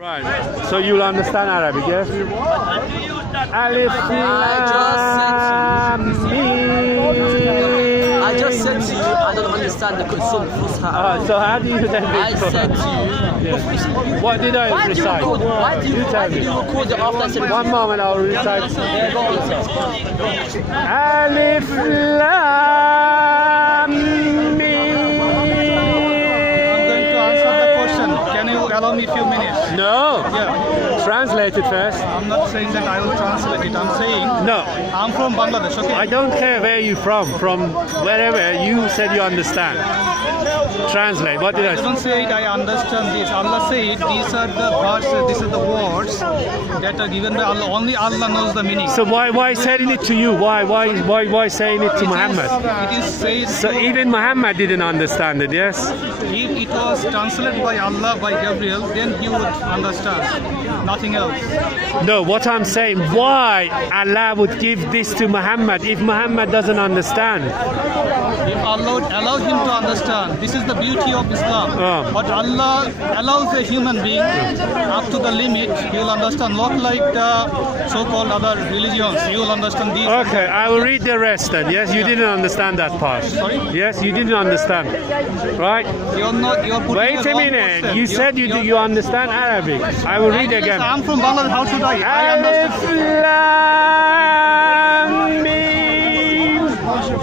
Right. So you'll understand Arabic, yes? Alif Lam Mim. I just said to you, I don't understand the Kusum Fusha. So how do you then I said to you, what did I recite? why do you record it after I said One moment, I'll recite. Alif Lam Mim. I'm going to answer the question. Can you allow me a few minutes? No. Yeah. Translate it first. I'm not saying that I will translate it. I'm saying No. I'm from Bangladesh, okay? I don't care where you're from wherever you said you understand. Translate. What did I I say? don't say it, I understand this. Allah said these are the verses, these are the words that are given by Allah. Only Allah knows the meaning. So why saying it to you? Why saying it to Muhammad? It is said So even Muhammad didn't understand it, yes? if it was translated by Allah, by Gabriel, then he would understand. Nothing else. No, what I'm saying, why Allah would give this to Muhammad if Muhammad doesn't understand? If Allah would allow him to understand, this is the beauty of Islam. But Allah allows a human being up to the limit, he will understand, not like the so-called other religions. You will understand these. Okay, I will read the rest then. Yes, you didn't understand that part. Sorry? Yes, you didn't understand. Right? You're putting Wait a wrong minute. person. You said you understand Arabic. I will read again. I'm from Bangladesh. How should I? I Alif understand. Lam Mim.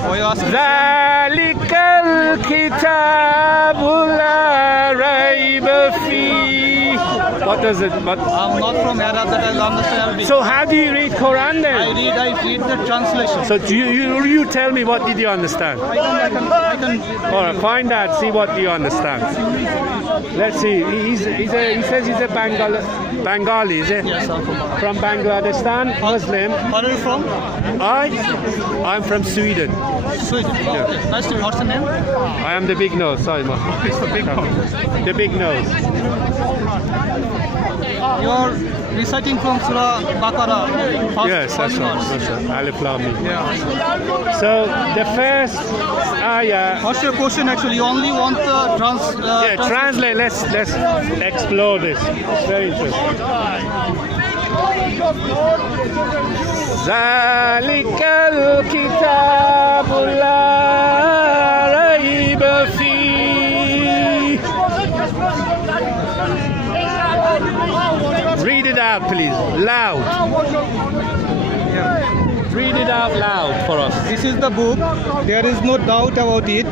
Why you asking? ذلك الكتاب لا ريب فيه. What does it? What? I'm not from Arab that I'll understand Arabic. So how do you read Quran I then? read the translation. So do you tell me what did you understand? I can. All right, find out. See what you understand. Let's see. He says he's a Bengali, is it? Yes, I'm from From Bangladesh, Muslim. Where are you from? I'm from Sweden. Sweden. Okay. Nice to meet you. What's the name? I am the big nose. Sorry, man. It's the big one. The big nose. You're reciting from Surah Baqarah. Yes, that's right. Alif Lam Mim. Yeah. So the first ayah. What's your question actually? You only want the Translate. Let's explore this. It's very interesting. ذلك الكتاب لا ريب فيه. Read it out, please. Loud. Yeah. Read it out loud for us. This is the book. There is no doubt about it.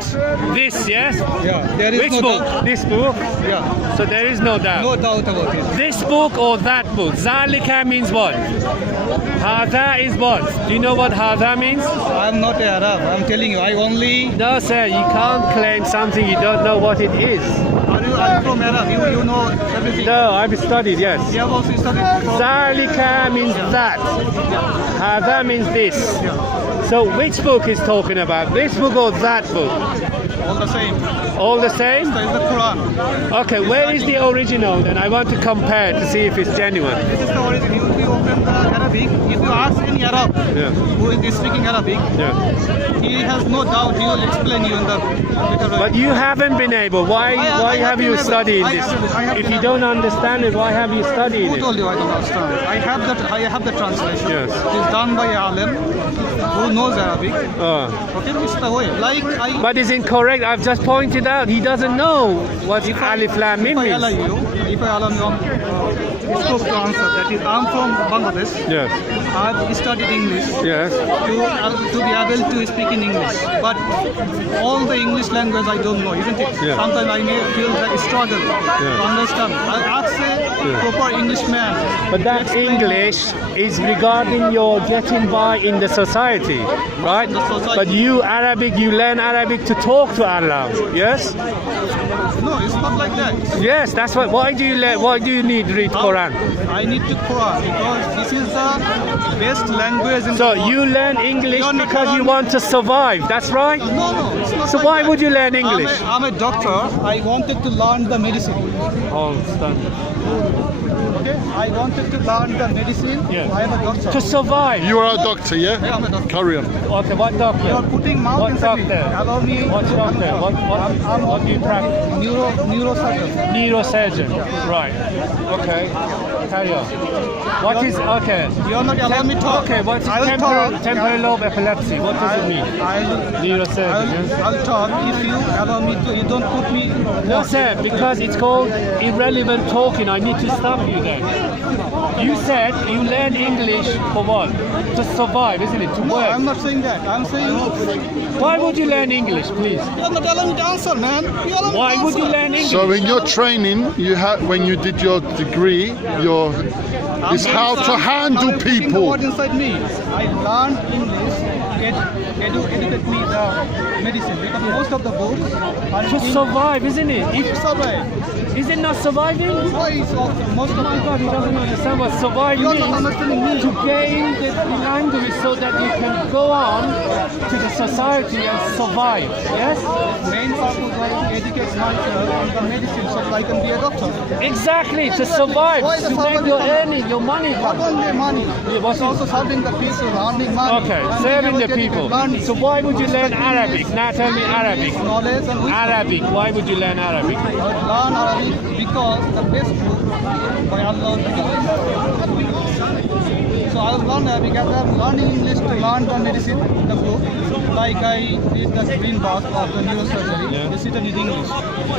This, yes? Yeah. There is Which no book? doubt. This book? Yeah. So there is no doubt. No doubt about it. This book or that book? Zalika means what? Hadha is what? Do you know what Hadha means? I'm not Arab. I'm telling you. I only. No, sir. You can't claim something you don't know what it is. Are you from Arab? You know everything. No, I've studied, yes. You have also studied from. Zalika means that. Hadha means this. So which book is talking about? This book or that book? All the same. All the same? That is the Quran. Okay, where is the original then? I want to compare to see if it's genuine. This is the origin. If you open the Arabic, if you ask any Arab Yeah. who is speaking Arabic, Yeah. he has no doubt he will explain you in the later. But you haven't been able. Why have you studied this? If you don't understand it, why have you studied Who it? told you I don't understand? I have the translation. Yes. It is done by alim who knows Arabic. Oh. Okay, it's the way. Like I. But it's incorrect. I've just pointed out he doesn't know what Alif Lam Mim If I allow means. you, scope to answer. That is, I'm from Bangladesh. Yes. I've studied English Yes. to be able to speak in English. But all the English language I don't know, isn't it? Yeah. Sometimes I may feel the struggle to understand. I ask a proper Englishman. But that English is regarding your getting by in the society, right? In the society. But you Arabic, you learn Arabic to talk to Allah. Yes? No, it's not like that. Yes, that's what. Why do you learn? Why do you need to read Quran? I need to Quran because this is the best language in So the world. you learn English You're not because you Quran. want to survive. That's right. No, it's not So like why that. would you learn English? I'm a doctor. I wanted to learn the medicine. Oh, Okay, I wanted to learn the medicine. Yeah. I am a doctor. To survive. You are a doctor, yeah? Yeah, I'm a doctor. Carry on. Okay, what doctor? You are putting mouth What inside me. doctor? Allow me. What doctor? What do you practice? Neurosurgeon. Neurosurgeon. Right. Okay. Carry on. What is okay? You are not allowing me to talk. Okay. What is I will temporal talk. lobe epilepsy? What does it mean? Neurosurgeon. Yes? I'll talk if you allow me to. You don't put me. No, sir, because it's called irrelevant talking. I need to stop you then. You said you learn English for what? To survive, isn't it? To No, work. I'm not saying that. I'm saying Why would you learn English, please? you are not allowing me to answer, man. You allow me Why to would you answer. learn English? So in your training, you had when you did your degree, is how to handle I'm putting the people. word inside me. I learned English to educate me the medicine because most of the books are To survive, isn't it? to survive. Is it not surviving? Why is most of Oh my God, he doesn't understand what survive You are means. not understanding me. To gain the language so that you can go on to the society and survive. Yes? main purpose was to educate myself on the medicine so that I can be a doctor. Exactly, to survive, Why the to make survival your come? earning, your money Not come. only money, what it's is- also serving the people, earning money. Okay, and serving being the able to people. learn So why would you learn Arabic? Now tell me Arabic. knowledge and wisdom. Arabic, why would you learn Arabic? I would learn Arabic because the best book by Allah is the So I will learn Arabic as I am learning English to learn the medicine, the book. Like I did the green box of the neurosurgery. Yeah. It's written in English.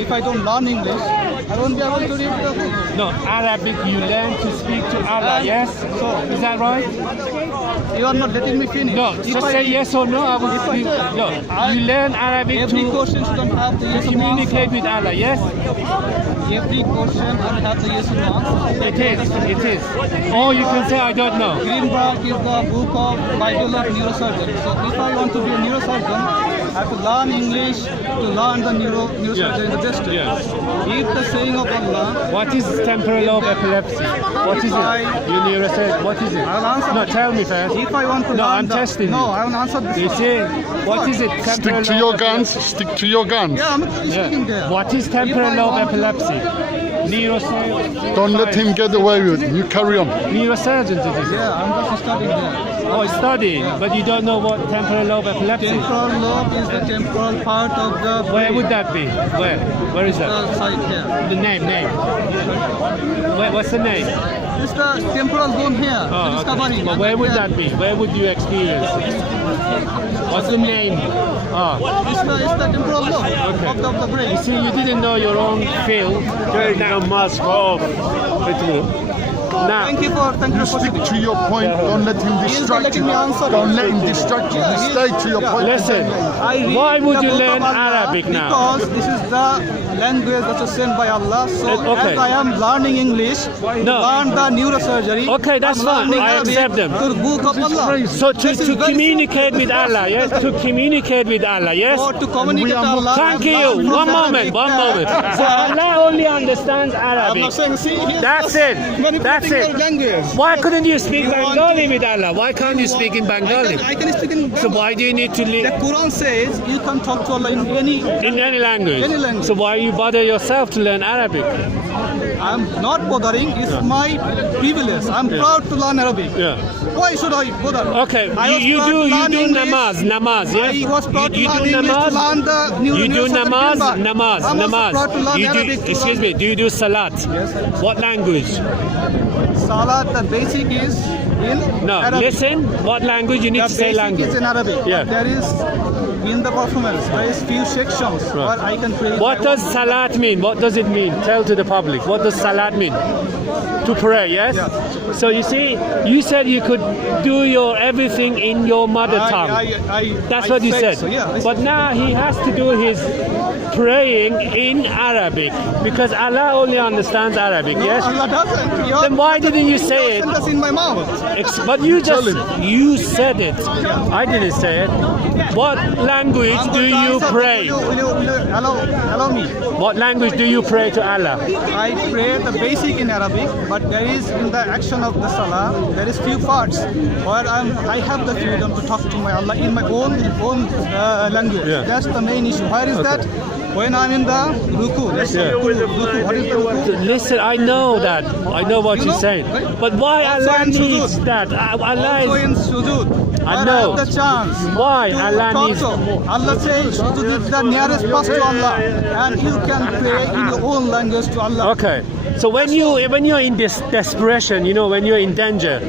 If I don't learn English, I won't be able to read the book. No, Arabic you learn to speak to Allah, yes? So Is that right? you are not letting me finish. No, If just I- say yes or no. I will If I say- no, you learn Arabic Every to question shouldn't have the yes or no communicate answer. with Allah, yes? Every question will have the yes or no answer. It is. Or you can say I don't know. Green book is the book of Bible of neurosurgeon. So if I want to be a neurosurgeon, I have to learn English to learn the neurosurgery in the district. Yes. If the saying of Allah, What is temporal lobe epilepsy? What is it? You neurosurgeon. What is it? I'll answer. No, tell me first. if I want to No, learn I'm the, testing No, you. I will answer this You one. see, what is it? Stick Temporal to your lobe guns. epilepsy? Stick to your guns. Yeah, I'm speaking there. What is temporal If I lobe want to- epilepsy? Neurosurgeon. Don't let him get away with it. You carry on. Neurosurgeon, did you say? Yeah, I'm just studying there. Oh, studying, but you don't know what temporal lobe epilepsy is. Temporal lobe is the temporal part of the Where brain. would that be? Where? Where is that? The side here. The name. What's the name? It's the temporal bone here. Oh, It is covering. But where would that be? Where would you experience it? What's the name? Oh, It's the temporal lobe of the brain. you see, you didn't know your own field. Take the mask off. Now, Thank you for Stick to your point. Don't let him distract letting you. me answer. Don't let him distract you. You stay to your point. listen. I read Why would the you book learn of Allah Arabic now? Because this is the language that is sent by Allah. So Okay. as I am learning English, No. learn the neurosurgery. Okay, that's I'm fine. learning I Arabic accept them. To the book of Allah. So This is to very communicate simple. with Allah, yes? To communicate with Allah, yes? Or to communicate are Allah. Thank I'm you. learning One Arabic. moment. So Allah only understands I'm Arabic. not saying, see, he's That's just it. manipulating That's your it. language. Why couldn't you speak You want Bengali with Allah? Why can't you speak in Bengali? I can speak in So why do you need to The live Quran says you can talk to Allah in any. in any language? Any language. So why you bother yourself to learn Arabic? I'm not bothering. It's my privilege. I'm proud to learn Arabic. Yeah. Why should I bother? Okay, I was you proud do to learn English. namaz, yes? I was proud you to do learn English to learn the new You do namaz. I'm also proud to learn You do, Arabic. to excuse learn- me, do you do salat? Yes. What language? Salat, the basic is in No, Arabic. listen, what language you need The to say basic language. is in Arabic. Yeah. There is in the performance. There is few sections where I can pray. What does salat mean? What does it mean? Tell to the public. What does salat mean? To pray, yes? Yeah. So you see, you said you could do your everything in your mother tongue. That's what you said. So, yeah. But now he has to do his praying in Arabic because Allah only understands Arabic, yes? Allah doesn't. You're- Then why didn't you say it? Send us in my mouth. But you said it. I didn't say it. What language I'm do going to you answer. pray? Will you allow me? What language do you pray to Allah? I pray the basic in Arabic, but there is in the action of the salah, there is few parts where I have the freedom to talk to my Allah in my own language. Yeah. That's the main issue. Where is that? When I'm in the ruku, let's say ruku. What is the ruku? Listen, I know that. I know what You you're know, saying. right? But why Also Allah in needs sujood. that? Allah Also is... in sujood. I where know. have the chance. Why to Allah talk needs- to. Allah says sujood is the nearest path to Allah, and you can pray in your own language to Allah. Okay. So when you're in this desperation, you know, when you're in danger,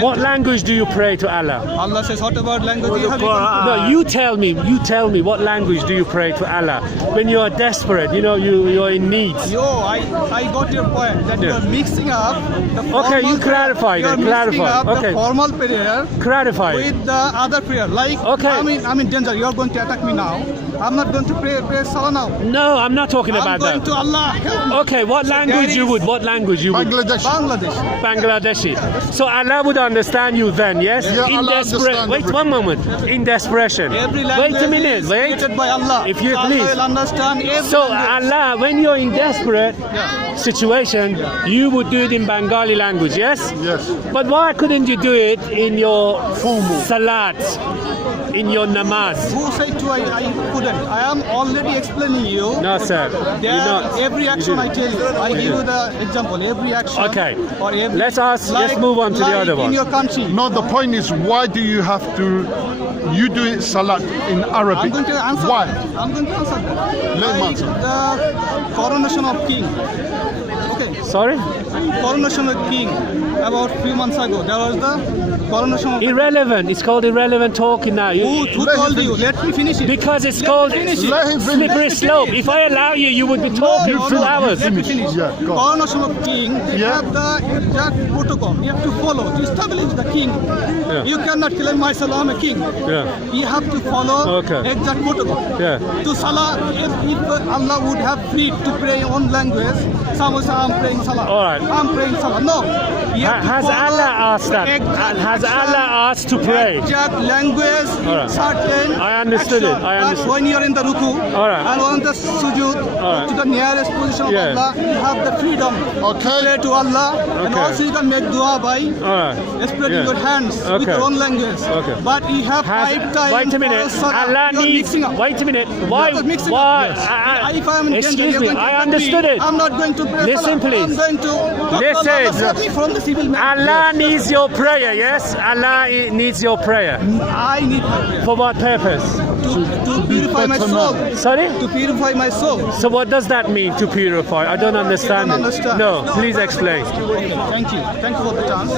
what language do you pray to Allah? Allah says, what about language do you have? No, you tell me what language do you pray to Allah when you are desperate, you know, you're in need. Yo, I got your point that you Yeah. are mixing up the formal Okay, you prayer. clarify You are then, mixing clarify. up Okay. the formal prayer Clarify. with the other prayer. Like, Okay. I'm in danger. You are going to attack me now. I'm not going to pray salah now. No, I'm not talking I'm about going that. to Allah. Help me. Okay, what language you would? What language you would? Bangladesh. Bangladesh. Bangladeshi. So Allah would understand you then, yes? Yeah, In Allah desperate. understand Wait everything. one moment. In desperation. Every Wait language a minute. is Wait. created by Allah. If you So please. Allah will understand every So language. Allah, when you're in desperate Yeah. situation, you would do it in Bengali language, yes? Yes. But why couldn't you do it in your salat, in your namaz? Who said to I couldn't? I am already explaining you. No, sir. There, You're not. every action You I tell you, I give you the example. Every action. Okay. Or every, Let's move on to the like other one. In your country. No, the point is, why do you have to? You do it salat in I'm Arabic. going to answer. Why? that. I'm going to answer that. Let him Like answer. the coronation of king. Okay. Sorry? Coronation of king. About 3 months ago, there was the coronation of. Irrelevant. It's called irrelevant talking now. Who Let him told you? finish. Let me finish it. Because it's Let called me finish it. Let him finish. slippery slope. If I allow you, you would be talking No, 2 no, hours. Let me finish. Yeah, go on. Coronation of king, you Yeah. have the exact protocol. You have to follow to establish the king. Yeah. You cannot claim myself I'm a king. Yeah. You have to follow Okay. exact protocol. Yeah. To Salah, if Allah would have freed to pray on language, someone say I'm praying Salah. All right. I'm praying Salah. No. You have to Has follow Allah asked that? exact Has action, Allah asked to pray? Exact language, All right. certain I understood it. action. I But understood. when you're in the ruku All right. and on the sujood All right. to the nearest position of Yeah. Allah, you have the freedom Okay. to pray to Allah, and Okay. also you can make dua by All right. spreading Yeah. your hands with Okay. your own language. Okay. But you have 5 times. Wait a minute. for salah. Allah You're needs. mixing up. Wait a minute. Why? You're mixing up. Why? Yes. If I'm in danger, Excuse you're me. going to I attack understood me. it. I'm not going to pray Listen, salah. please. I'm going to Listen. Allah save me from the civil man. Allah needs your prayer. Yes. Allah needs your prayer. I need my prayer For what purpose? to purify my soul. Sorry. To purify my soul. So what does that mean to purify? I don't understand don't it. understand. No, please explain. Okay, thank you. Thank you for the chance.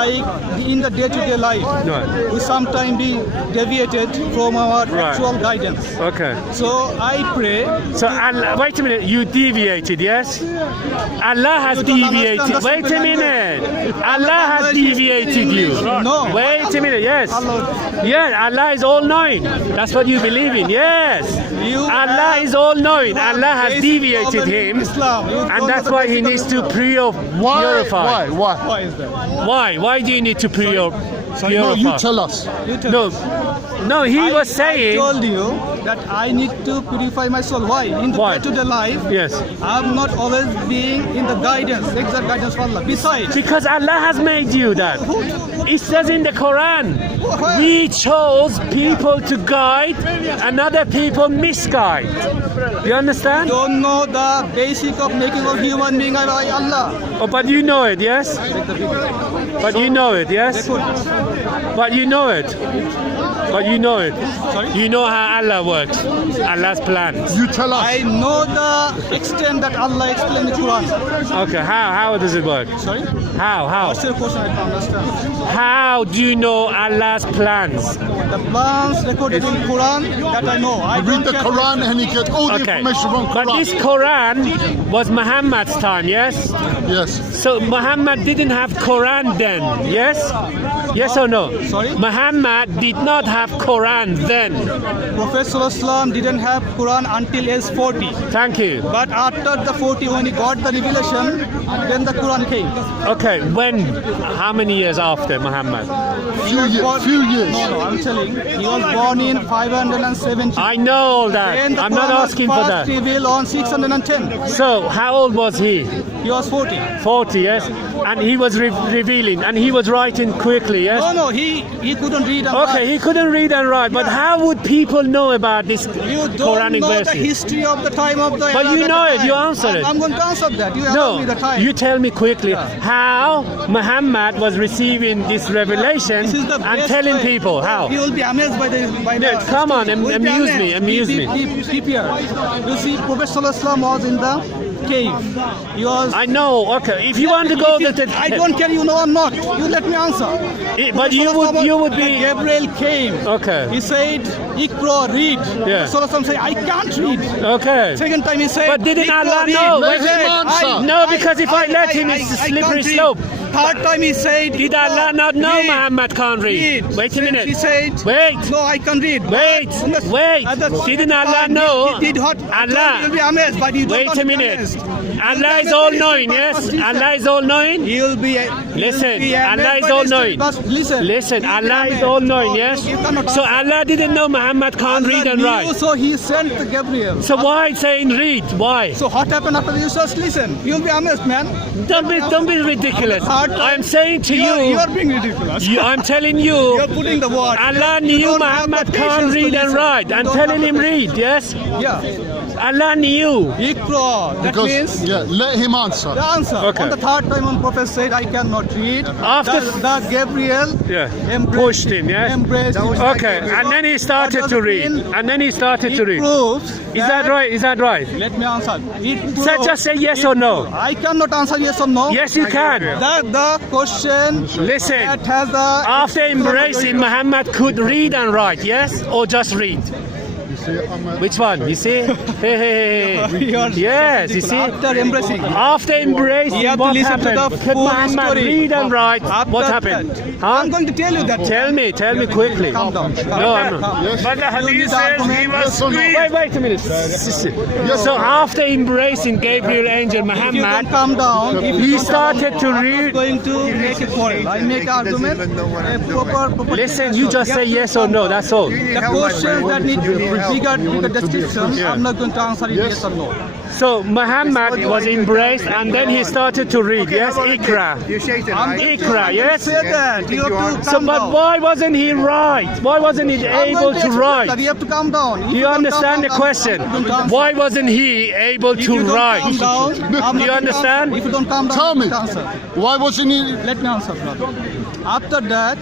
Like in the day-to-day life, No. we sometimes be deviated from our Right. actual guidance. Okay. So I pray. So Allah, wait a minute. You deviated, yes? Allah has You don't deviated. understand the Wait a simple minute. language. Allah has Language is deviated you. English. No. Wait a minute. Yes. Allah. Yeah. Allah is all knowing. That's what you believe in. Yes. You Allah have- is all knowing. you have Allah has basic deviated problem in him, Islam. You and follow that's the why he basic needs of to Islam. Why? purify. Why? Why is that? Why? Why do you need to No, purify? you tell us. You tell No. us. No, he I was saying. I told you that I need to purify my soul. Why? In the Why? day-to-day life, Yes. I'm not always being in the guidance, exact guidance from Allah. Besides, Because Allah has made you that. It says in the Quran, we chose people to guide and other people misguide. You understand? don't know the basic of making of human being by Allah. Oh, but you know it, yes? But you know it, yes? But you know it. But you know it. Sorry? You know how Allah works. Allah's plans. You tell us. I know the extent that Allah explained in the Quran. Okay, how does it work? Sorry? How? What's your question? I don't understand. How do you know Allah's plans? The plans recorded in Quran that I know. I You read don't the care- Quran and you get all the Okay. information from But Quran. this Quran was Muhammad's time, yes? Yes. So Muhammad didn't have Quran then, yes? Yes or no? Sorry? Muhammad did not have Quran then. Prophet ﷺ didn't have Quran until age 40. Thank you. But after the 40, when he got the revelation, then the Quran came. Okay, when? How many years after Muhammad? Few years. No, I'm telling. He was born in 570. I know all that. Then the I'm not Quran was asking for first that. revealed on 610. So, how old was he? He was 40. 40, yes? And he was revealing, and he was writing quickly, yes? No, he couldn't read and Okay, write. he couldn't read and write, but how would people know about this You don't Quranic know the verses? history of the time of the But Arab you at know the it, time. you answered it. I'm going to answer that. You allow me the No, time. you tell me quickly how Muhammad was receiving this revelation This is the and best telling way. people how. You will be amazed by the. Yeah, come on, You will be amuse me, amuse me. Keep here. You see, Prophet Sallallahu Alaihi Wasallam was in the cave. He was. I know, okay, if you want to go to the... I don't care, you know or not. You let me answer. But you would be... Gabriel came. Okay. He said, Iqra, read. Yeah. Sallallahu Alaihi Wasallam said, I can't read. Okay. Second time he said, But didn't Iqra, Allah read. know? Let him answer. No, because if I let him, it's a slippery can't read. slope. Third time he said, Did Iqra, Allah not know read. Muhammad can't read? Read. Wait a minute. He said, Wait. No, I can read. Wait. Wait. At the Didn't second Allah time, know? He did what? Allah. You'll be amazed, but you don't Wait want a to be minute. amazed. Allah is all knowing, yes? Allah is all knowing? You'll be. Listen, you'll be amazed Allah is by all this, knowing. but Listen. Listen, You'll be Allah is amazed. all knowing, No, yes? you cannot So answer. Allah didn't know Muhammad can't read and Allah write. knew, so he sent the Gabriel. So why saying read? Why? So what happened after you just listen? You'll be amazed, man. Don't be ridiculous. I'm saying to You you, are being ridiculous. I'm telling You you, are putting the word. Allah You knew don't have the Muhammad patience can't to read and listen. write You and don't telling have him the- read, yes? Yeah. Allah knew. Iqra. That Because, means yeah, let him answer. the answer. Okay. On the third time when Prophet said, I cannot read, After- the Gabriel Pushed him, yes? embraced him. Okay, and then he started to read. And then he started to It read. proves Is that right? Is that right? Let me answer. It So proves- just say yes it or no. proves- I cannot answer yes or no. Yes, you can. The question Listen, that has the after embracing, Muhammad could read and write, yes? Or just read? You see, Which one? You see? Hey. Yes, you see? After embracing. After embracing, You have to what listen to happened? the Could full Muhammad story. read and write? After What happened? that, Huh? I'm going to tell you that. Tell me quickly. Calm down. No, I'm not. Calm. Yes. But the You need hadith the says he argument. was Yes or no? squeezed. Wait a minute. So after embracing Gabriel Angel If you don't Muhammad, calm down, if you he don't started to I'm not read. going to make a quarrel. I make argument. A proper Listen, you just say yes or no, that's all. The questions that need bigger description, I'm not going to answer it yes or no. So Muhammad was embraced and then he started to read, yes? Ikra. Ikra, yes? Say that. You have to So, calm but down. why wasn't he right? Why wasn't he I'm able going to explain write? that. You have to calm down. If Do you don't understand the calm down, question? I'm not going to answer. Why wasn't he able If to you don't write? calm down, I'm Do not you going to understand? answer. If you don't calm down, Tell I'm me, not going to answer. why wasn't he? Let me answer, brother. After that,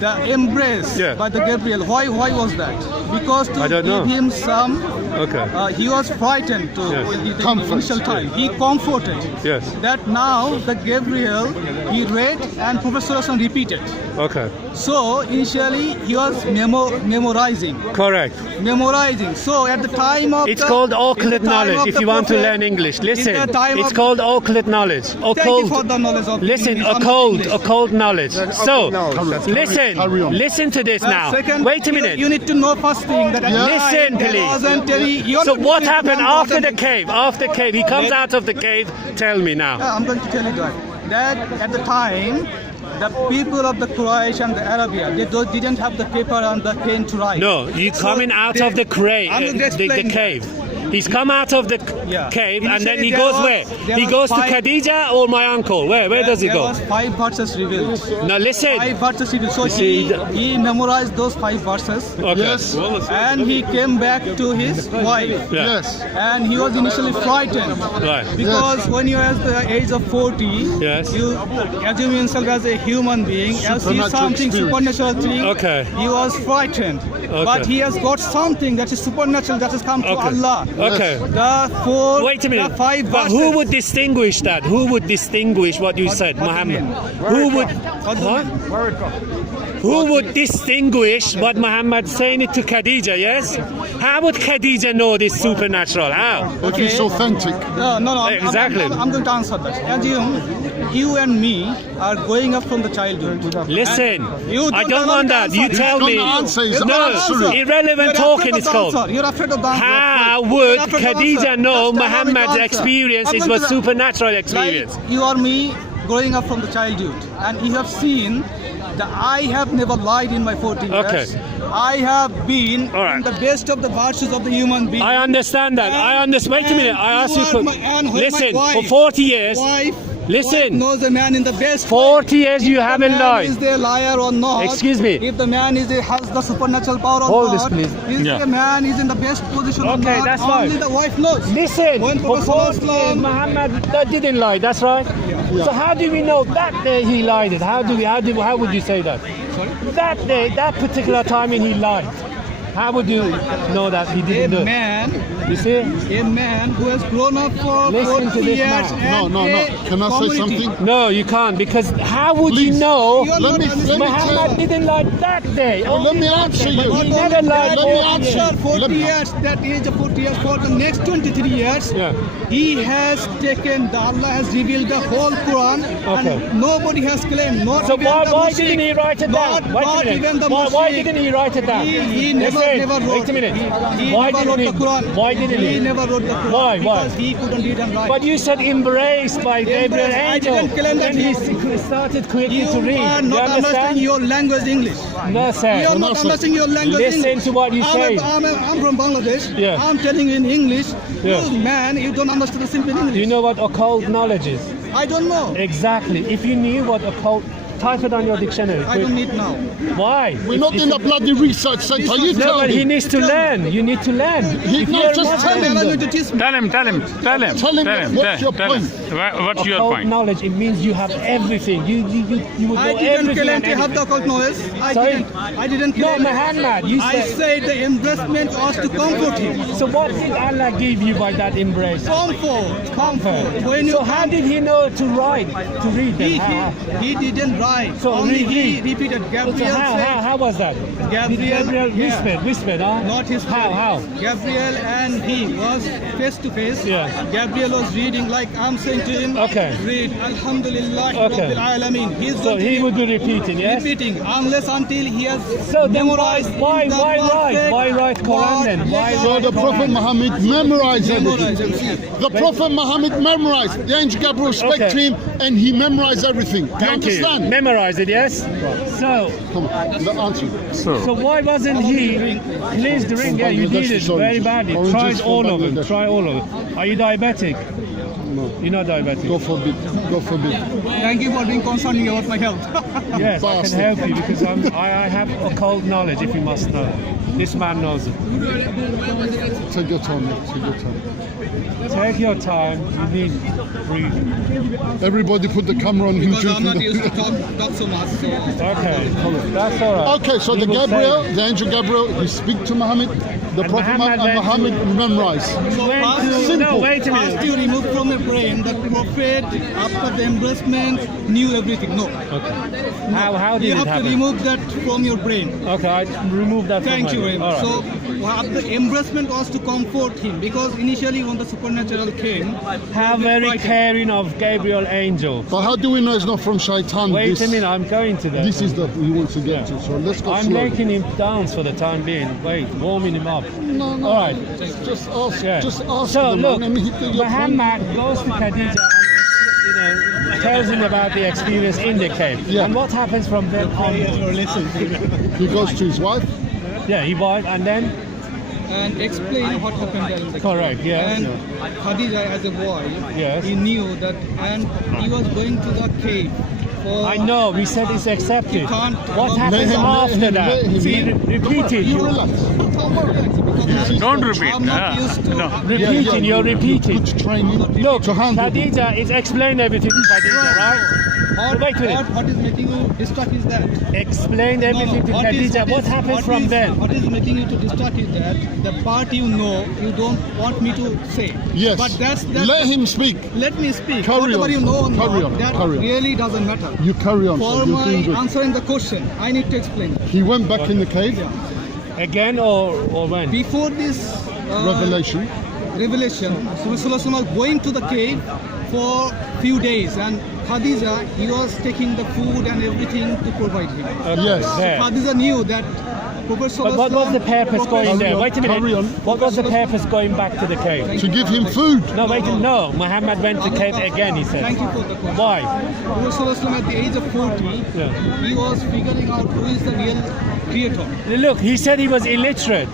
the embrace Yeah. by the Gabriel, why was that? Because to I don't give know. him some, Okay. he was frightened to Yes. the Comfort. initial time. He comforted. Yes. That now the Gabriel, he read and Prophet Sallallahu Alaihi Wasallam repeated. Okay. So initially he was memorizing. Correct. So at the time of It's the, called in occult the time knowledge of if the you want to Prophet, learn English. in Listen, the time it's of- called occult knowledge. Thank you for Occult. the knowledge of Listen, English. I'm not occult English. knowledge. So, Carry on. listen to this now. Second, Wait a minute. You need to know first thing that at the Listen, time there please. wasn't any. you're So not what listening to happened them, after wasn't the cave? After the cave, he comes out of the cave. Tell me now. I'm going to tell you that at the time, the people of the Quraysh and the Arabia, didn't have the paper and the pen to write. No, you So coming out of the cave. I'm going to The explain cave. He's come out of the Yeah. cave and then he Initially goes there where? was- there He was goes to five- Khadija or my uncle? Where does he There go? was 5 verses revealed. Now listen. 5 verses revealed. So see, he memorized those 5 verses. Okay. Yes. And he came back to his wife. Yeah. Yes. And he was initially frightened. Right. Because when you're at the age of 40, Yes. you assume yourself as a human being, as see Supernatural something experience. supernatural thing. Okay. He was frightened. But he has got something that is supernatural that has come to Okay. Allah. Okay. The 4, Wait a minute. the 5 But verses. who would distinguish that? Who would distinguish what you said, what do you Muhammad? mean? Who would? What do you What? mean? Who would distinguish what Muhammad saying it to Khadija? Yes. How would Khadija know this supernatural? How? If it's authentic. No. Exactly. I'm going to answer that. Assume you and me are going up from the childhood. Listen, And you I don't don't allow want me to that. You answer. tell He's me. gonna answer. He's No, absolute. irrelevant You're talking afraid is of the called. answer. You're afraid of the answer. How You're would afraid of the Khadija answer. know Just allow me to Muhammad's answer. experience I'm is going was to- supernatural experience? Like you or me growing up from the childhood, and you have seen that I have never lied in my 14 years. Okay. I have been All right. in the best of the virtues of the human being. I understand that. I understand. Wait a minute. I ask you. Listen. For 40 years. Wife Listen. knows the man in the best. 40 years you haven't Is lied. the liar or not? Excuse me. If the man has the supernatural power or Hold not, this, please. Is Yeah. the man is in the best position or Okay, not? that's Only fine. the wife knows. Listen. When For Prophet 40 years, ﷺ Muhammad didn't lie. That's right. So how do we know that day he lied? How would you say that? Sorry? That day, that particular time when he lied. How would you know that he A didn't do it? man, You see? a man who has grown up for Listen to 40 this years man. and No. a Can I say community. something? No, you can't, because how would Please. you know You are Let not me understanding. Muhammad didn't lie that day? Let me answer you. He never lied. Let me for answer. years. 40 Let me- years, that age of 40 years, for the next 23 years, Yeah. he has taken, Allah has revealed the whole Quran, Okay. and nobody has claimed, not So even why the didn't mushrik, he write it down? Not, Wait a not minute. even the Why mushrik. didn't he write it down? He never Listen, wrote. wait a minute. He Why never wrote didn't the Quran. Why didn't He never wrote the Quran. Why? Because he couldn't read and write. But you said embraced by Gabriel I Angel. didn't claim that Then he he- started quickly You to read. are You not understanding understand? your language English. No, sir. You are no, not sir. understanding your language Listen English. to what you say. I'm from Bangladesh. Yeah. I'm telling you in English. Yeah. You man, you don't understand the simple English. Do you know what occult knowledge is? I don't know. Exactly. If you knew what occult, type it on your dictionary. I don't need now. Why? We're not in a bloody research center. You No, tell but he him. needs to learn. You need to learn. He- If no, you're a just Muslim, tell him Allow me that. to teach me. Tell him. Tell him what's your Tell him. point. What's your occult point? knowledge, it means you have everything. You would know I didn't everything. claim and to have the anything. occult knowledge. Sorry? I didn't No, claim. Muhammad, you I said. said the embracement was to comfort him. So what did Allah give you by that embrace? Comfort. When you So how did he know to write, to read them? he didn't write. So Only read. he repeated. So Gabriel said. how was that? Gabriel, yeah. whispered, huh? Not his How? Gabriel and he was face to face. Yeah. Gabriel was reading like I'm saying to him. Okay. Read Alhamdulillah Okay. Rabbil Alameen. He's So going to he be would be repeating, yes? repeating unless until he has So then memorized. why the write? perfect Why write Quran then? word. Why So the Prophet Muhammad memorized everything. Memorized. The Prophet Muhammad memorized. The angel Gabriel spoke Okay. to him and he memorized everything. You Thank you. understand? Memorize it, yes? So Come on, the answer. So why wasn't he? Please drink. Yeah, you need it very badly. Oranges Try from all of them. Bangladesh. Try all of them. Are you diabetic? No. You're not diabetic. Go for a bit. Go for a bit. Thank you for being concerned about my health. Yes, I can Bastard. help you because I have occult knowledge. If you must know, this man knows it. Take your time. mate. Take your time. Take your time. You need breathe. Everybody put the camera on him. Because I'm not drinking used to the- talk so much. So. Okay, that's all right. Okay, so He the will Gabriel, say- the angel Gabriel, he speak to Muhammad. The And Prophet Muhammad Muhammad, went and Muhammad memorized. Went to- Simple. No, wait a First minute. you remove from your brain that prophet after the embracement knew everything. No. Okay. How did You it have to happen? remove that from your brain. Okay, I remove that. Thank from you my very All much. right. So after embracement was to comfort him because initially when the supernatural came, How he was very frightened. caring of Gabriel Angel. But how do we know it's not from Shaitan? Wait this, a minute, I'm going to that. This is the we want to get to. So let's go I'm slowly. making him dance for the time being. Wait, warming him up. No, no. All right. Just ask. Yeah. Just ask So the look, man. And he, your point- Muhammad goes to Khadija and tells him about the experience in the cave. Yeah. And what happens from then on? He goes to his wife. Yeah, he bought and then and explain what happened there in the correct. Yeah. And Khadija as a boy, Yes. he knew that, and he was going to the cave. For I know. We said it's accepted. can't- What Let happens him- let after him- that? let him- See, repeat it. You relax. Don't repeat. I'm not used to. No. Repeating. You're repeating. Good training Look, to handle. Khadija, it's explain everything to Khadija, right? Wait a minute. What is making you distract is that. Explain everything to Khadija. What happens from then? What is making you to distract is that the part you know you don't want me to say. Yes. But that's Let him speak. Let me speak. Carry Whatever on. you know or Carry not, on. that Carry on. really doesn't matter. You carry on. For So you're doing my good. answering the question, I need to explain. He went back in the cave. Again or when? Before this Revelation. revelation, Rasulullah was going to the cave for few days, and Khadija, he was taking the food and everything to provide him. Okay, Yes. there. Khadija knew that But what was the purpose going there? Wait a Carry minute. on. What was the purpose going back to the cave? To give him food. No, wait. No, Muhammad went to the cave again. He said. Thank you for the question. Why? Prophet at the age of 40, Yeah. he was figuring out who is the real creator. Look, he said he was illiterate.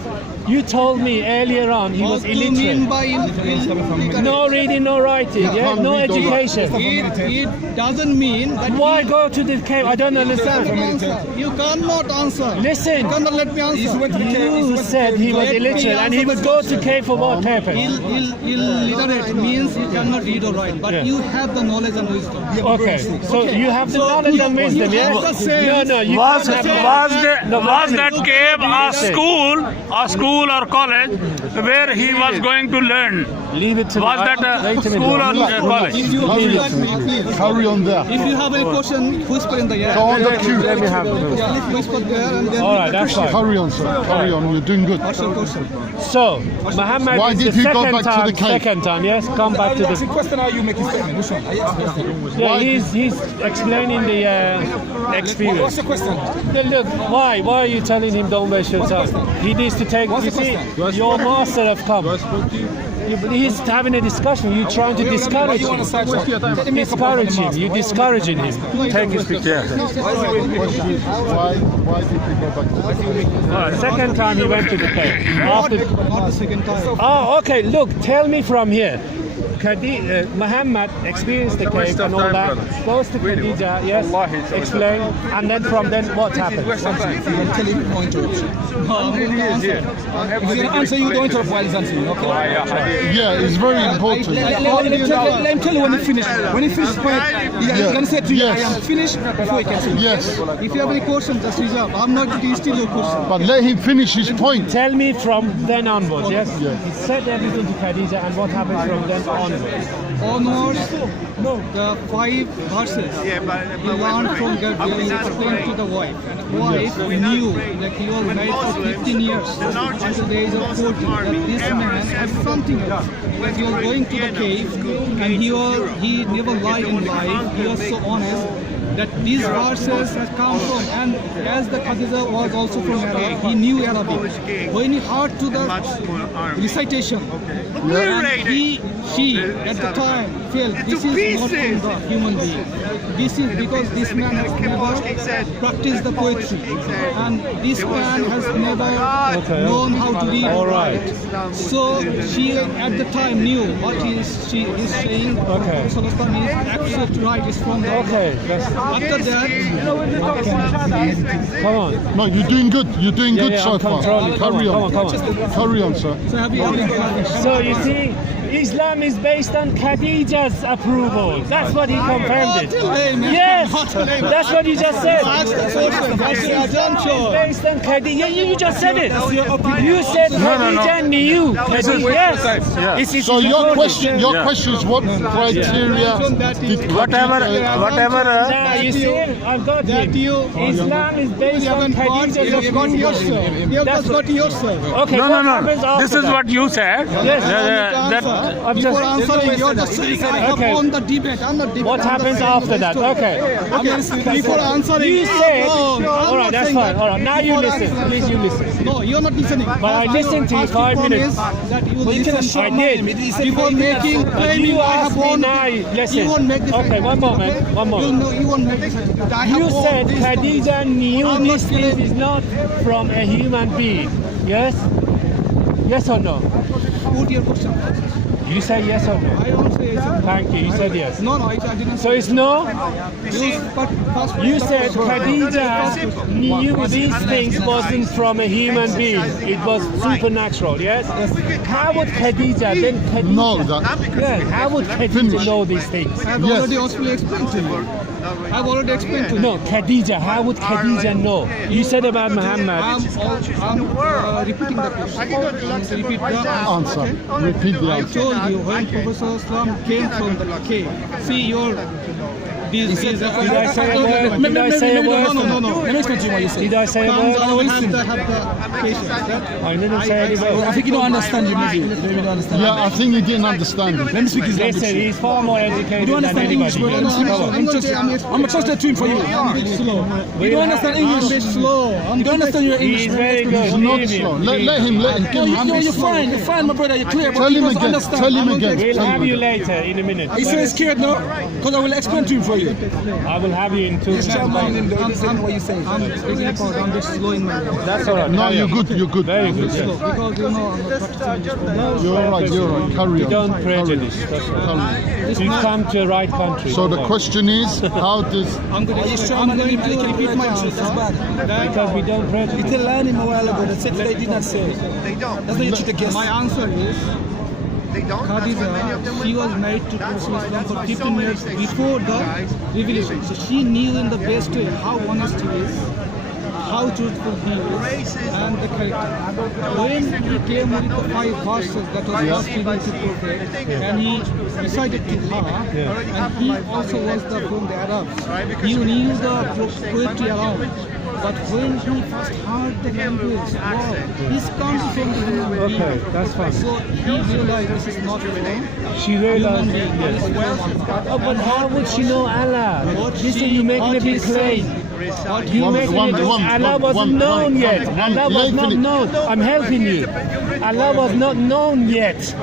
You told me earlier on he was What do you mean illiterate. by illiterate? No reading, no writing, yeah, can't no read or write. education. It doesn't mean that Why go to the cave? I don't you understand. cannot answer. You cannot answer. Listen, You cannot let me answer. you said he was Let me illiterate and he answer would the go to question. cave for what purpose? Illiterate means you cannot read or write, but Yeah. you have the knowledge and wisdom. Okay, so you have the So knowledge and you wisdom, have yeah? the sense. No, no, you Was can't have was that cave a school or college where he was going to learn? Leave it to me. Was that Wait a a minute. school or If college? you Carry on there. if you have any question, whisper in the air. Go on the queue. Let me have it. Yeah, whisper there and then. All right, that's fine. Carry on, sir. Carry on. You're doing good. What's your question? So, Muhammad Why is did the he go second back to time, the cave? second time, yes? Come back to the... question how you make a statement. Which one? I asked question. Yeah, he's explaining the experience. What's the question? Then look, why are you telling him don't waste your time? He needs to take, you see, your master have come. He's having a discussion, you're trying to discourage him. Discourage him, you're discouraging him. Take his picture. Why did he go back to the cave? Alright, second time he went to the cave. After, Not the second time. oh, okay, look, tell me from here. Muhammad experienced the cave and all that, goes to Khadija, yes, explain, and then from then what happened? You can tell him no interruption. If you answer, you don't interrupt while he's answering. Okay. Yeah, it's very important. Let him tell you when he finished. When he finishes, he can say to you, Yes. I am finished before he can say. Yes, If you have any questions, just reach out. I'm not going to steal your question. but let him finish his point. Tell me from then onwards, yes? Yeah. He said everything to Khadija and what happened from then onwards? Onwards, the 5 verses he learned from Gabriel, he explained to the wife. And wife knew that he was married for 15 years until the age of 40. That this man has something else. Because he was going to the cave and he never lied in life. He was so honest that these verses has come from, and as the Khadija was also from Arabic, he knew Arabic. When he heard to the recitation, and she at the time felt this is not from the human being. This is because this man has never practiced the poetry, and this man has never known how to read. All right. So she at the time knew what she is saying. Okay. Sallallahu is absolute right. Is from the Okay, that's, after that, come on. No, you're doing good. You're doing good I'm so far. controlling. Carry on. Come on. Carry on, sir. so have you So you see, Islam is based on Khadija's approval. That's what he confirmed it. Yes, that's what you just said. Based on Khadija, you just said it. You said Khadija knew. Khadija, yes. It's So your recorded. question is what criteria did Whatever. Now you see, I've got him. Islam is based on Khadija's approval. You have just got yourself. Okay, No, what no, happens no. after This is that? what you said. Yes. I'm Before just, answering, you're just saying I have Okay. won the debate. I'm not debating. what happens after that? Okay. Before answering, You said, I'm all right, not that's saying fine. that. All right, now you Before listen. answering- Please, you listen. No, you're not listening. But I listened to you 5 minutes. That you will listen. I did. Before making, But claiming you I have asked me won. now. Listen. You won't make this. Okay, one moment. One You'll moment. know, you won't make this. I have You won said this Khadija knew I'm not this thing claiming- is not from a human being. Yes? Yes or no? Put your question. You say yes or no? I don't say it's Thank you. You said yes. no, I didn't. So it's no? First, You said Khadija knew these things wasn't from a human being. It was supernatural, yes? How would Khadija then Khadija? know that? Yeah, how would Khadija Finish. know these things? I've Yes. already also explained to you. I've already explained to you. No, Khadija, how would Khadija know? You said about Muhammad. I'm repeating the question. I'm to repeat the Answer. Repeat the I answer. told you when Prophet ﷺ came from the cave. See, These Did I say a word? Did I say a word? No. Let me explain to you what you said. Did I say a word? have the patience. I didn't say any word. I think you don't understand you, maybe. Maybe you don't understand. Yeah, I think you didn't understand it. Let me speak his language. Listen, he's far more educated You don't than understand English, anybody. bro. Let me speak. I'm going to translate to him for you. You don't understand English. Slow. You don't understand your English. He's very good. It's not Leave slow. him. Let him. You're fine. You're fine, my brother. You're clear. But Tell he him doesn't again. understand. Tell him again. We'll Tell have him you again. later in a minute. He's so scared now because I will explain to him for you. I will have you in 2 minutes. Just mind him though. He doesn't know what you're saying. I'm just slowing my That's all right. No, Carry you're on. good. You're good. Very good. Yes. because you know I'm not practicing. You're all right. You're all right. Carry You on. don't Carry on. prejudice. That's all. Carry on. You've come to the right country. So the question is, how does I'm going to repeat my answer. Because we don't You prejudice. tell learn him a while ago. That's it. They did not say. They don't. That's not you should guess. My answer is Khadija, she was married to Prophet Islam for 15 years before the revelation. So she knew in the best way how honest he is, how truthful he is, and the character. When he came with the 5 verses that was not given to Prophet, and he recited to her, and he also was from the Arabs. He knew the poetry around. But when he first heard the language, wow, this comes from the human being. Okay, that's fine. So he realized this is not wrong. She realized Human being, yes. this is wrong. Oh, but how would she know Allah? Listen, you're making a big claim. You're making a big Allah wasn't known yet. Allah was not known. I'm helping you. Allah was not known yet.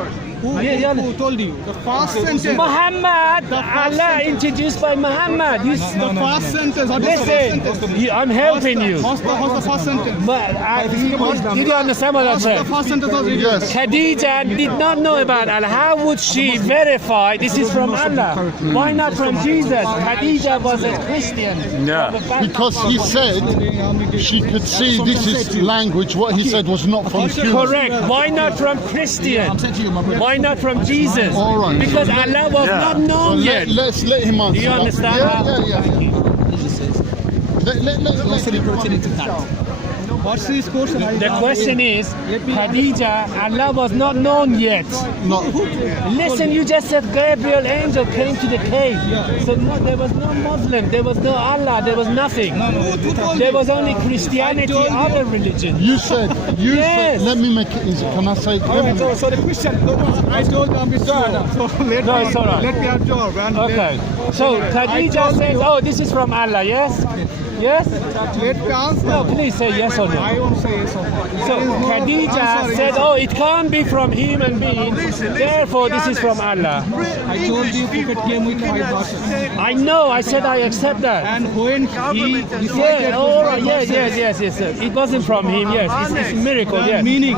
Who told you? The first sentence. Muhammad, Allah introduced by Muhammad. You The first sentence. What is the first listen, sentence? I'm helping you. What's the first sentence? But did you understand what I The said? first sentence was revealed. yes? Khadija did not know about Allah. How would she verify this is from Allah? Why not from Jesus? Khadija was a Christian. Yeah. Because he said she could see this is language. What he said was not from humans. Correct. Why not from Christian? Why not from Jesus? All right. Because Allah was not known yet. Let's let him answer. Do you that. understand how? Yeah. Let What's his question? The question is, Khadija, Allah was not known yet. no. Listen, you just said Gabriel angel came to the cave. So no, there was no Muslim, there was no Allah, there was nothing. There was only Christianity, other religion. You said. You Yes. said. Let me make it easy. Can I say? Let me, So the question, I told them it's slow. So let No, it's all right. me absorb. And Okay. So Khadija says, oh, this is from Allah, yes? Yes? let me answer. No, please say yes or I no. won't say yes or no. So Khadija said, oh, it can't be from human beings, therefore this is from Allah. I told you Prophet came with 5 verses. I know, I said I accept that. And when he recited Yeah, all right, those yes. It wasn't from him, yes. It's a miracle, the yes. meaning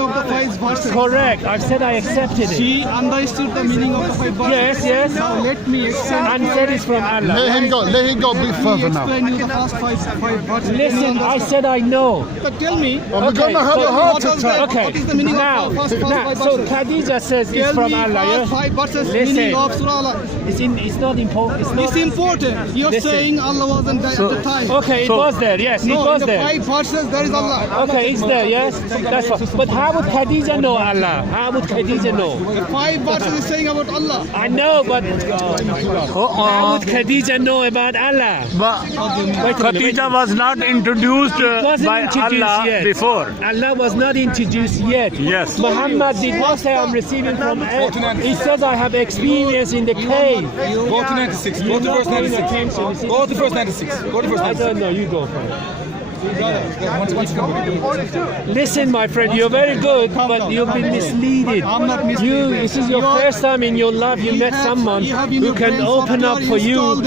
of the 5 verses. Correct, I've said I accepted it. She understood the meaning of the 5 verses. Yes. Now let me explain. And said it's from Allah. let him go. Let him go a bit further now. Explain you the first 5 verses. Listen, I said I know. But tell me. We're gonna have a heart attack. Okay, What is the meaning now, of the first 5 so verses? Khadija says it's Tell from me Allah, first yes? 5 verses Listen. meaning of Surah Allah. It's not important. It's important. You're Listen. saying Allah wasn't there at the time. Okay, it was there, yes, it No, was in the there. 5 verses there is Allah. Okay, it's there, yes? That's fine. But how would Khadija know Allah? How would Khadija know? The 5 verses is saying about Allah. I know, but how would Khadija know about Allah? But Wait a minute. Khadija was not introduced Wasn't by introduced Allah yet. before. Allah was not introduced yet. Yes. Muhammad did not say I'm receiving from He says I have experience in the cave. Go to 96. Go to verse 96. Go to verse 96. Go to verse I 96. don't know, you go first. Once Listen, my friend, you're very good, but you've been misleaded. I'm not misleading. This is your first time in your life you met someone who can open up for you.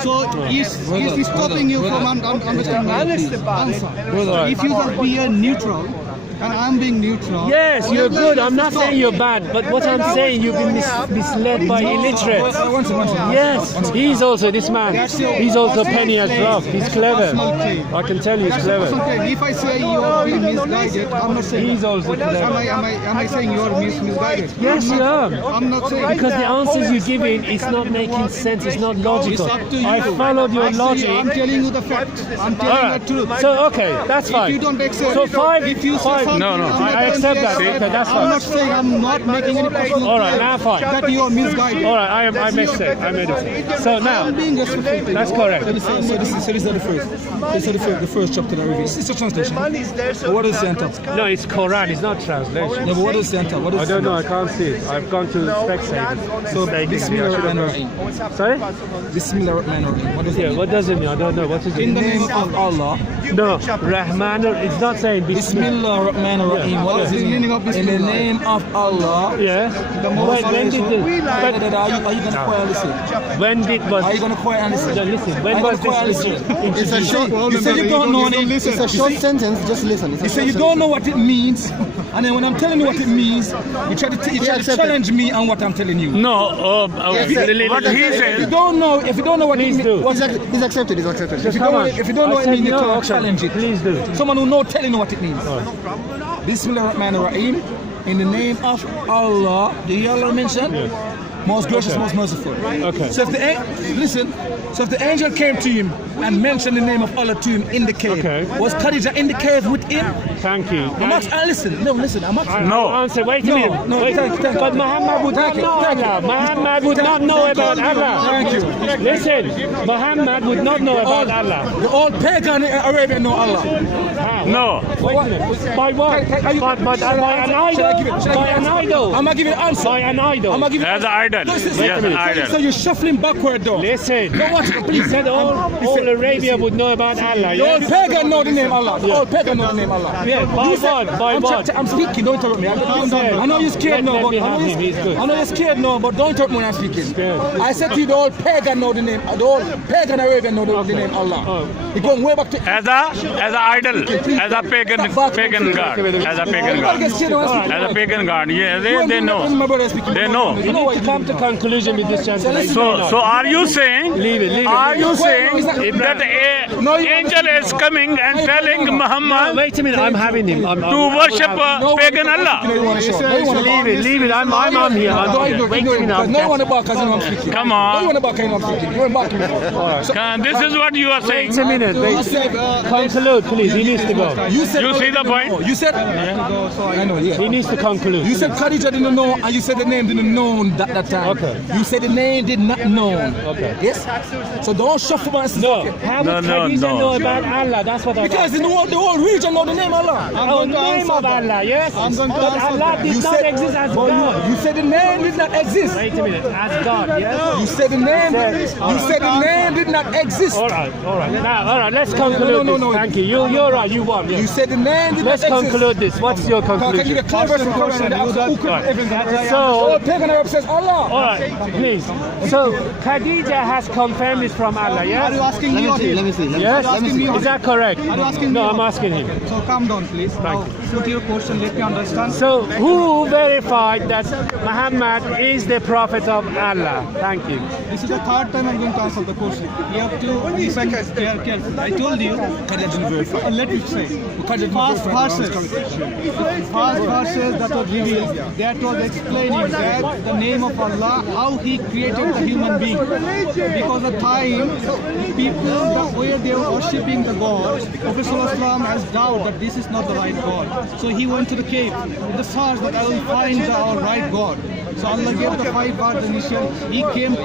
So he's stopping you from understanding. Answer. So if you just be a neutral, and I'm being neutral. Yes, you're good. I'm not saying you're bad, but what I'm saying, you've been misled by illiterate. Yes, he's also this man. He's also penny as rough. He's clever. I can tell you he's clever. If I say you're being misguided, I'm not saying. He's also clever. Am I saying you're misguided? Yes, you are. I'm not saying. Because the answers you're giving is not making sense. It's not logical. It's up to you. I followed your Actually, I'm logic. telling you the fact. I'm All telling right. the truth. So okay, that's fine. If you don't accept, So five if you say No, no. I accept that. Okay, that's I'm not fine. saying I'm not making any personal All right, now fine. that you are misguided. All right, I made a mistake. I made a mistake. So now, I'm being just reflective. that's correct. So this is the first. This is the first chapter that reveals. It's a translation. But what does it say on top? No, it's Quran. It's not translation. No, but what does it say on top? What does I it don't say? know. I can't see it. I've gone to spectate. So, Mistakenly. Bismillahirrahmanirrahim. Sorry? Bismillahirrahmanirrahim. What does it Yeah. mean? What does it mean? I don't know. What is In it? the name of Allah. No, Rahman. It's not saying Bismillah. Bismillahirrahmanirrahim. What What does is it the mean? meaning of In the Bismillah? name of Allah. Yes. When did this? Are you going to quiet and listen? When did was? Are you going to quiet and listen? No, listen. Are When you was going to quiet and this listen? It's a short. You say you don't know any. It's a short sentence. Just listen. It's a You say short you don't know what it means, and then when I'm telling you what it means, you try to accept challenge me on what I'm telling you. No, he If says. you don't know what it Please means, do. sentence. It's accepted. It's accepted. if you Come don't, on. if you don't know I what it said means, you no, can't okay. challenge it. Please do. Someone who knows telling you what it means. Bismillahirrahmanirrahim. In the name of Allah, did you Allah mention? Most gracious, most merciful. Okay. So if the angel came to him and mentioned the name of Allah to him in the cave, Okay. was Khadija in the cave with him? Thank you. I'm asking, listen, I'm asking. No. Answer. Wait a No, minute. no, Wait. thank you. But Muhammad would not Thank you, know thank you. Allah. Muhammad would not know about Allah. Thank you. Listen, Muhammad would not know about Allah. The old pagan in Arabia know Allah. How? No. Wait a minute. By what? But by an idol? By an idol? I'm gonna give you the answer. By an idol? I'm gonna give you As an idol. Yes, idol. So you're shuffling backward though. Listen. No, what? He Please. said all Arabia would know about Allah. The old Yes? pagan know the name Allah. The old pagan know the name Allah. Yeah, by You said- what? By I'm what? I'm speaking. Don't interrupt me. I know you're scared now, Let but me have him. He's good. I know you're scared now, but don't interrupt me when I'm speaking. Good. I said to you, the old pagan know the name. The old pagan Arabian know the name Allah. Oh. You're going way back to. As an idol, as a pagan god, as a pagan Everybody gets god, scared when I speak. as a pagan god. Yeah, they know. My brother is speaking. They know. You need to come to conclusion with this translation. So are you saying? Leave it. Are you saying Ibrahim. that an angel is coming and telling No, Muhammad wait a minute. I'm having him. to worship a pagan Allah? Leave it. I'm on here. Wait a minute. No one about because I'm speaking. Come No on. one about because I'm speaking. You're back me. This is what you are saying. Wait a minute. Conclude, please. He needs to go. You said. You see the point? You said. I know. Yeah. He needs to conclude. You said Khadija didn't know, and you said the name didn't know that time. Okay. You said the name did not know. Okay. Yes. So don't shuffle my sister. No. How would No, Khadija no. know about Allah? That's what I Because in the whole region know the name Allah. Oh, the name of Allah, yes? I'm going to But answer Allah that. did not exist as God. You said the name did not exist. Wait a minute. As God, yes? You said the name. You said the name did not exist. All right. Now, all right. Let's conclude No. this. Thank you. You're right. You won. You Yes. said the name did Let's not exist. conclude this. What's your Can you conclusion? get clear verse from Quran? Right. So, All pagan Arab says Allah. all right, please. So, Khadija has confirmed this from Allah, Are you yes? asking me or him? Let me see. Yes? Are you asking me or Is that correct? Are you asking me No, or- I'm asking him. So calm down, please. Now, put your question. Let me understand. So, who verified that Muhammad is the prophet of Allah? Thank you. This is the third time I'm going to answer the question. You have to listen carefully. I told you. Let me say. First verses that were revealed, that was explaining that the name of Allah, how He created the human being. Because at time, people, the way they were worshipping the God, Prophet ﷺ has doubt that this is not the right God. So he went to the cave with the search that I will find our right God. So Allah gave the 5 words initial. He came to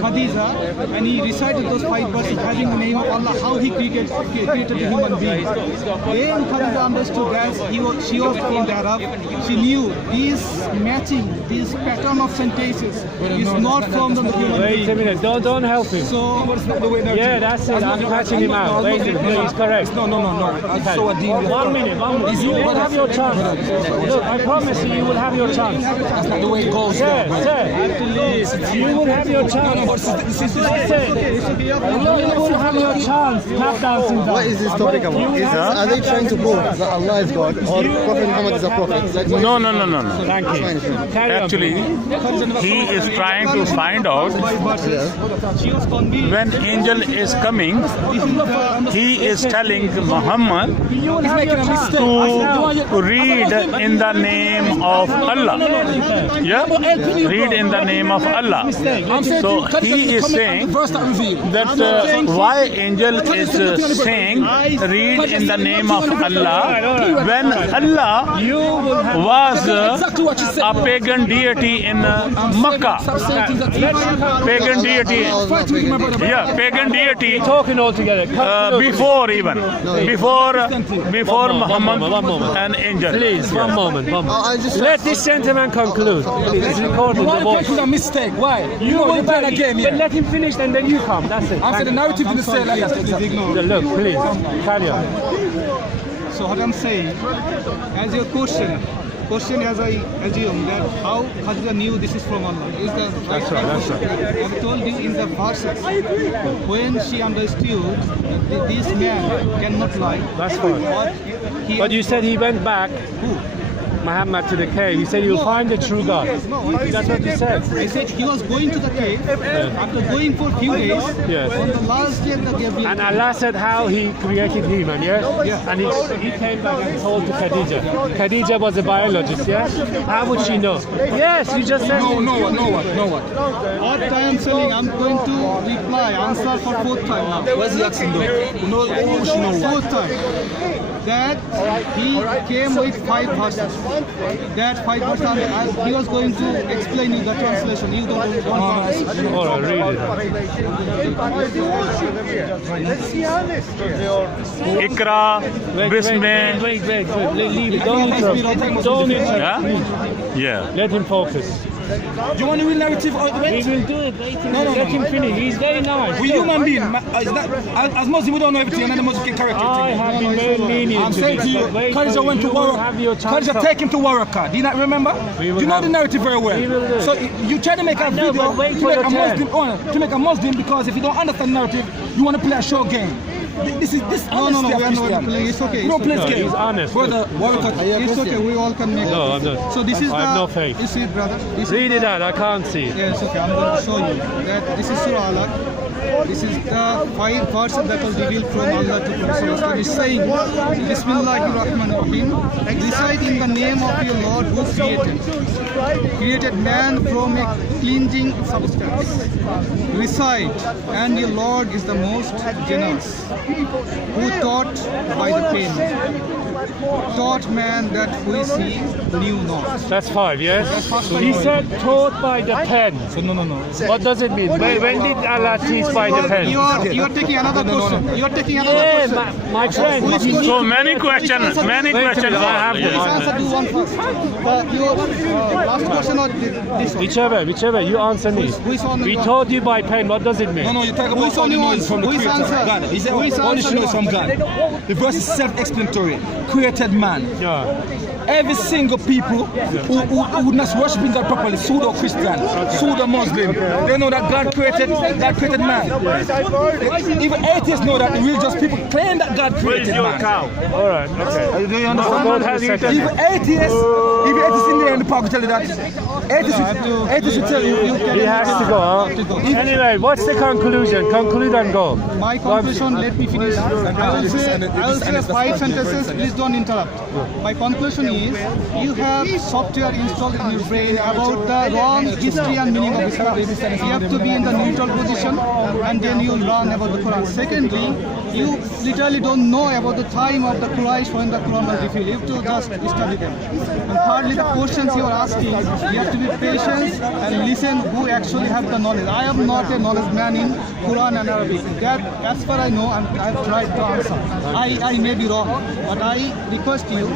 Khadija and he recited those 5 verses having the name of Allah, how He created the human being. Then Khadija understood that she was in Arab. She knew this matching, this pattern of sentences is not from the human Wait a being. minute. Don't help him. So Yeah, that's it. I'm catching him out. Wait a minute. No, he's correct. No. Okay. So a deal. 1 minute. You will have your chance. Look, I promise you will have your chance. That's not the way it goes. Sir, you will have your chance. You will have your chance. Tap dancing. What is this topic about? Are they trying to prove that Allah is God or Prophet Muhammad is a prophet? Like, what- No. Thank you. Carry on, Actually, please. he is trying to find out she was convinced. when angel is coming, he is telling Muhammad You will have your chance. to read in the name of Allah. Yeah? Read in the name of Allah. I'm saying So Khadija he is coming saying on the verse that revealed. that why angel is saying, read in the name of Allah, when Allah was a pagan deity in Makkah. Pagan deity. Yeah, pagan deity. Talking all together. Before even. Before Muhammad, One moment. an angel. Please, one moment. I just Let this gentleman conclude. Please, it's recorded. The Why voice. is a mistake? Why? You know, you're playing a game here. Let him finish and then you come. That's it. I said the narrative didn't say like that. Exactly. Look, please. Carry on. So what I'm saying, as your question as I assume that how Khadija knew this is from Allah. Is the That's right. I've told you in the verses when she understood that this man cannot lie. That's fine. But you said he went back. Muhammad to the cave. He said you'll find the true God. That's what you said. I said he was going to the cave. After going for a few days, Yes. on the last day of the cave, And Allah said how he created human, yes? And he came back and told to Khadija. Khadija was a biologist, yes? How would she know? Yes, you just said No one. what I am saying, I'm going to reply, answer for fourth time now. Where's the accent though? No, Fourth time. That he came with 5 verses. That 5 verses, he was going to explain you the translation. You don't want to. All right, read it. Ikra, Bismillah. Wait. Leave it. Don't interrupt. Don't interrupt. Yeah? Yeah. Let him focus. Do you want the real narrative out the way? He will do it. No. Let him finish. He's very nice. We human being. As Muslim, we don't know everything, and the Muslim can correct I it. have been very lenient I'm to saying this, to you, but wait Khadija till went to you will have your Waraka. chance Khadija up. take him to Waraka. Do you not remember? We will You know have- the narrative very well. We will do it. So you try to make a know, video but wait to for make your a turn. Muslim, to make a Muslim, because if you don't understand narrative, you want to play a show game. This is this No, honesty we of are not Islam. playing. It's okay. We don't play No, games. he's honest. Brother, Waraka. It's okay. We all can make No, it. I'm not. So this is I the. have no faith. You see it, brother. This Read it out. I can't see it. Yeah, it's okay. I'm going to show you that this is Surah Alaq. This is the 5 verses that was revealed from Allah to Prophet. It's saying, Bismillahirrahmanirrahim. Recite in the name of your Lord who created man from a cleansing substance. Recite, and your Lord is the most generous, who taught by the pen. Taught man that we see knew not. That's 5, yes? first He one. said taught by the pen. So no. What does it mean? When did Allah teach by the pen? You are taking another question. You are taking another Yeah, question. my friend. So many questions. Many Wait a questions. minute, I have are- the Please answer to one first. Your last question or this one? Whichever, you answer me. Who is on the We ground? taught you by pen. What does it mean? No, you talk Who about is all you only know one? is from the Who is creator, answer? God. He said Who is all you answer? know is from God. The verse is self-explanatory. Created man. Yeah. Every single people who not worshiping God properly, pseudo-Christian, pseudo-Muslim, they know that God created man. Even atheists know that the religious people claim that God created man. All right. Okay. Do you understand? Don't have a second. Even atheists in there in the park will tell you that. Atheists will tell you. He has to go. Huh? Anyway, what's the conclusion? Conclude and go. My conclusion, let me finish. I will say 5 sentences, please don't interrupt. My conclusion is, you have software installed in your brain about the wrong history and meaning of Islam. You have to be in the neutral position and then you learn about the Quran. Secondly, you literally don't know about the time of the Quraysh when the Quran was revealed. You have to just study them. And thirdly, the questions you are asking, you have to be patient and listen who actually have the knowledge. I am not a knowledge man in Quran and Arabic. That, as far I know, I've tried to answer. I may be wrong, but I request you,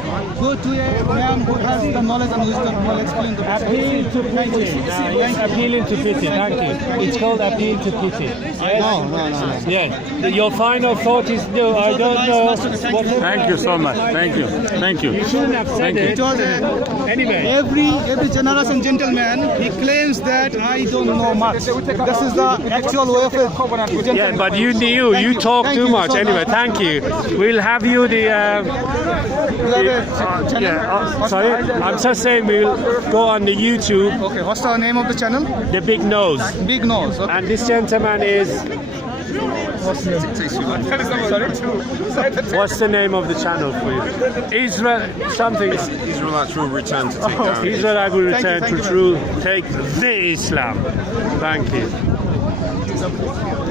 go to a man who has the knowledge and wisdom who will explain the Appeal to pity. Now it's appealing to pity. Thank you. It's called appeal to pity. Yes? Yeah. Your final thought is no. I don't know. Whatever. Thank you so much. Thank you. Thank you. You shouldn't have said it. Anyway. Every generous and gentleman, he claims that I don't know much. This is the actual way of it. Yeah, but you talk Thank too you much. so Anyway, much. thank you. We'll have you the. Sorry, I'm just saying we'll go on the YouTube. Okay, what's the name of the channel? The Big Nose. Big Nose. Okay. And this gentleman is. What's the name of the channel for you? Israel something. Israelites will return to take down. Israel will return Thank you to very true take the Islam. Thank you.